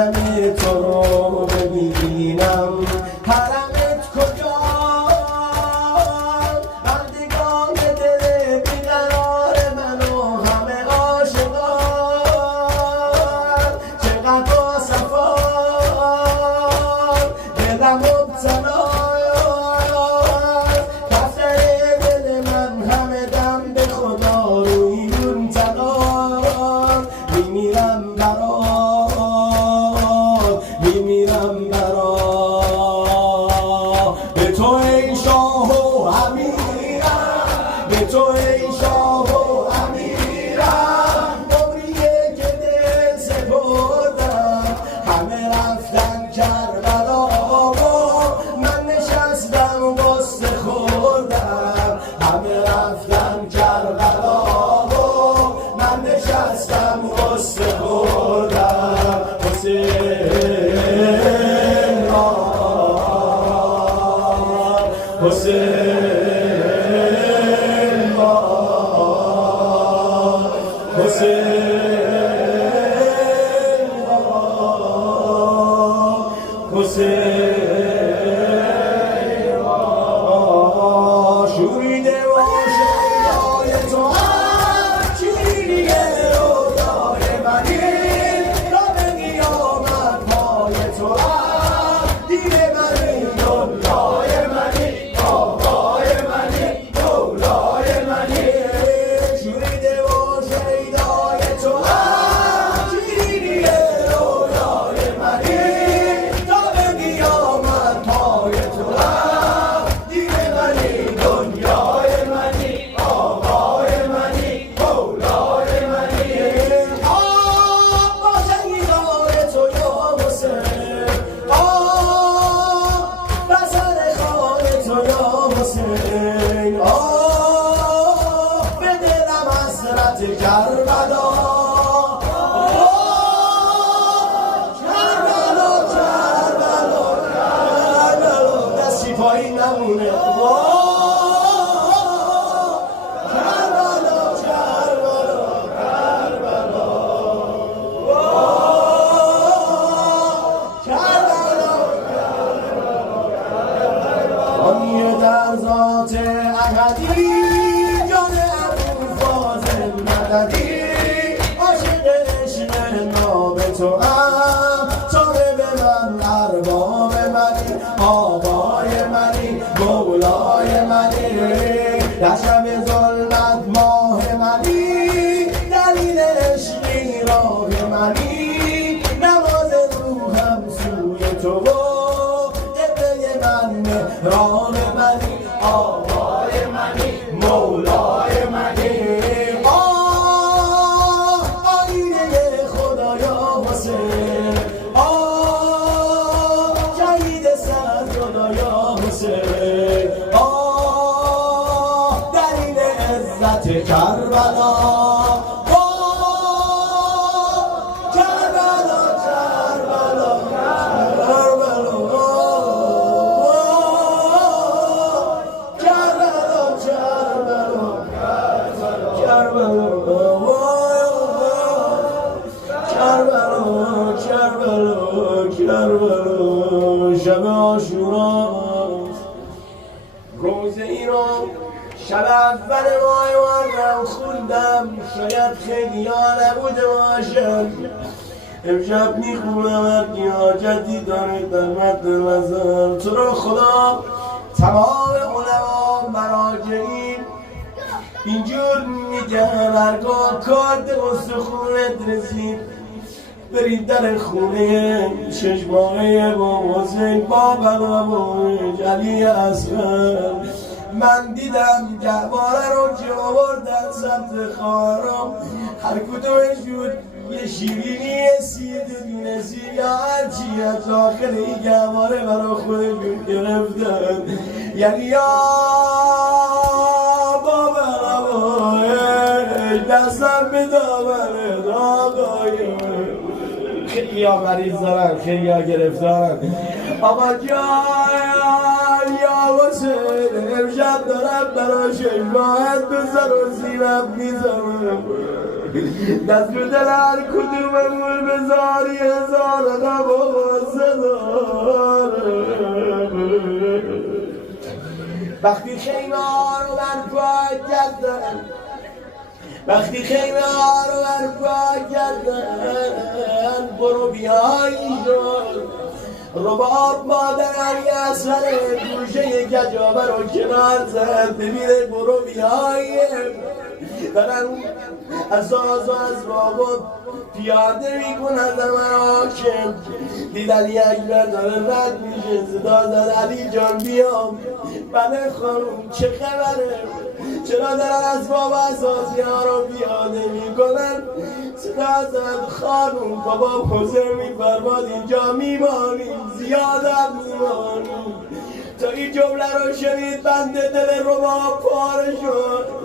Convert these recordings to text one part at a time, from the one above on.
حرم تو رو ببینم. حرمت کجاست؟ بندگان دل بیقرار من و همه عاشقان. چقدر با صفا دلم مبتلاست. دفتر دل من همه دم به خدا روی منتقاست. میمیرم برات، میمیرم برات. به تو ای شاه و امیرم، به تو ای شاه و امیرم. عمریه که دل سپردم، همه رفتن کربلا و من نشستم غصه خوردم. همه رفتن کربلا و من نشستم غصه خوردم. حسین حسین حسین حسین شوریده و شیدای تو هم شیرینیه رویای منی. را به قیامت پای تو هم دیر منی دنیای منی آقای منی دولای منی. شوریده و شیدای تو هم شیرینیه رویای منی. را به قیامت پای تو هم دیر منی دنیای منی آقای منی دولای منی. با شیدای تو یا حسین، بسر خان تو یا حسین. به دلم حسرت کربلا، کربلا کربلا کربلا. دستی پایین نمونه. کربلا کربلا کربلا کربلا. آنیه در ذات احدی جان ابوالفاضل مددی. عاشق عشق ناب تو هم صاحب من ارباب منی آقای منی مولای منی. در شب ظلمت ماه منی دلیل عشقی راه منی. نماز روحم سوی تو و قبله من مهران منی آقای منی مولای منی. آینه خدایا حسین، شهید سر خدایا حسین. دلیل عزت کربلا، کربلا کربلا کربلا کربلا کربلا کربلا کربلا. شب عاشوراست، روز ایران، شب اول ماه محرم خوندم. شاید خیلی ها نبوده باشن. امشب میخونم هرکی حاجتی داره در مد نظر. تو رو خدا تمام علما مراجعین اینجور میگن هرگاه کارت استخونت رسید برید در خونه چشماهی با حسین با بنابوج علی اصغر. من دیدم گهواره رو که آوردن سمت خواهرم، هر کدومشون یه شیرینی سیر دونه سیر یا هرچی از داخل این گهواره برا خودشون گرفتن. یعنی یا با بنابوج دستم به دامنت آقای. خیلی ها مریض دارن، خیلی ها گرفتارن. آقا جان یا حسین امشب دارم برا ششماهت به سر و سیرم میزنم. دست به دل هر کدوممون بذاری هزار قباسه داره وقتی خیمه ها رو برپا کردن وقتی خیمه ها رو برپا کردن برو بیایی شد رباب مادر علی اصغر گوشه گجابه رو کنار زد ببینه برو بیایی دارن از آز و از بابا پیاده میکنن در مراکب دیدن یک بر داره رد میشه صدا زد علی جان بیام بله خانم چه خبره چرا دارن از بابا اساسی ها رو پیاده میکنن صدا زد خانم بابا حضر میفرماد اینجا میمانیم زیادم میمانیم تا این جمله رو شنید بنده دل رباب پاره شد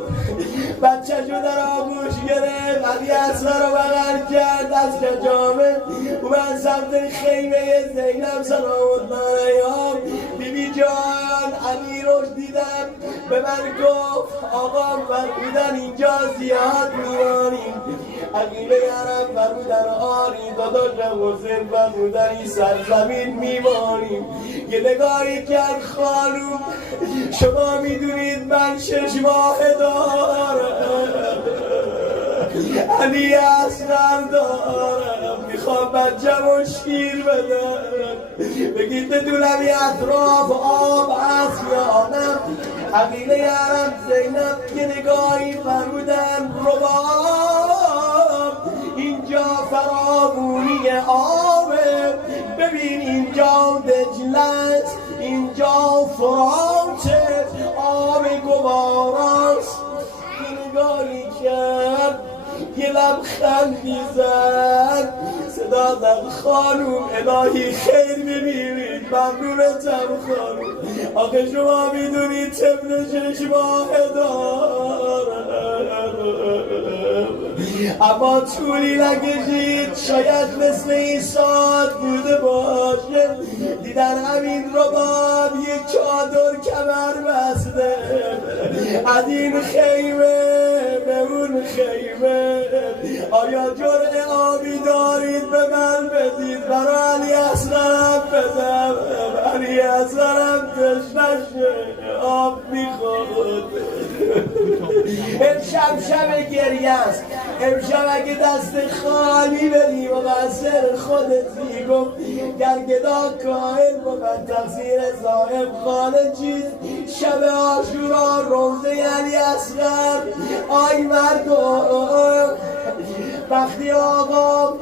بچه شو در آگوش گرفت علی اصغر رو بغل کرد از جامه اومد سمت خیمه زینب سلام الله علیها بیبی جان علی روش دیدم به من گفت آقا فرمودن اینجا زیاد میمانیم عقیله یارم فرمودن آری داداشم حسین فرمودن این سرزمین میمانیم یه نگاهی کرد خانوم شما میدونید من 6 ماه دارم علی اصغر دارم میخوام بچم و شیر بدم بگید بدونم یه اطراف آب هست یا نه عقیله یارم زینب یه نگاهی فرمودن رباب اینجا فراغونی آبه ببین اینجا دجله اینجا فراته آب گواراست نگاهی کرد یه لبخندی زد صدا زد خانوم الهی خیر ببینید ممنونتم خانوم آخه شما میدونید طفل 6 ماه دارم اما طولی نکشید شاید مثل این ساعت بوده باشه دیدن همین رباب یه چادر کمر بسته از این خیمه به اون خیمه آیا جرعه آبی دارید به من بدید برای علی اصغرم بدم علی اصغرم تشنشه آب میخواد امشب شب گریه است امشب اگه دست خالی بریم و قصر خودت گفت در گدا کائل بود تفسیر صاحب خانه چیز شب عاشورا روزه علی اصغر آی مردم وقتی آقا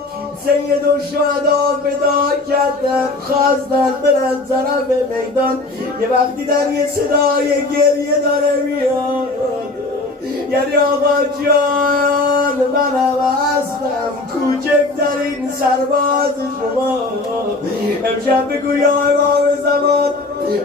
سید الشهدا فدا کردن خواستن برن طرف میدان یه وقتی در یه صدای گریه داره میاد یعنی آقا جان منم هستم کوچکترین سرباز شما امشب بگو یا امام زمان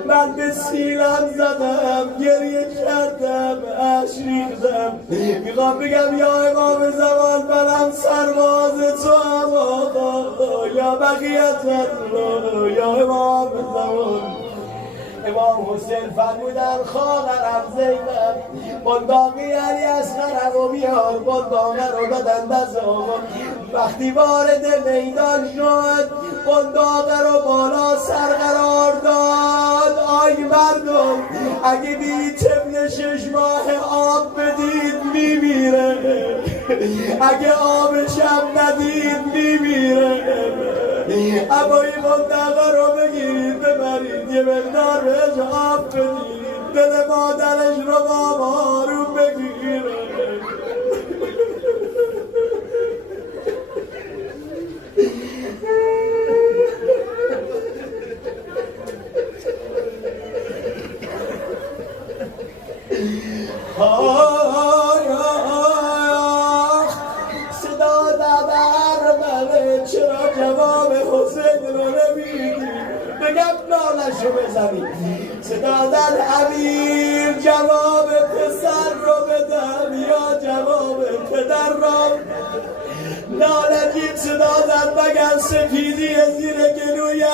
من به سینم زدم گریه کردم اش ریختم میخوام بگم یا امام زمان منم سرباز تو هم آقا یا بقیت الله یا امام زمان امام حسین فرمودن خواهرم زینب بنداقی علی اصغر رو بیار بنداقه رو دادن دست آقا وقتی وارد میدان شد بنداقه رو بالا سر قرار داد آی مردم اگه بی طفل 6 ماه آب بدید میمیره اگه آبشم ندید میمیره اما این بنداقه رو بگیرید ببرید یه مقدار بهش آب بدید دل مادرش رو با آروم بگیره صدا در بله چرا جواب حسین رو نمیدی بگم نالشو بزنی صدا در امیر جواب پسر رو بدم یا جواب پدر رو نالجید صدا در بگم سپیدی زیر گلوی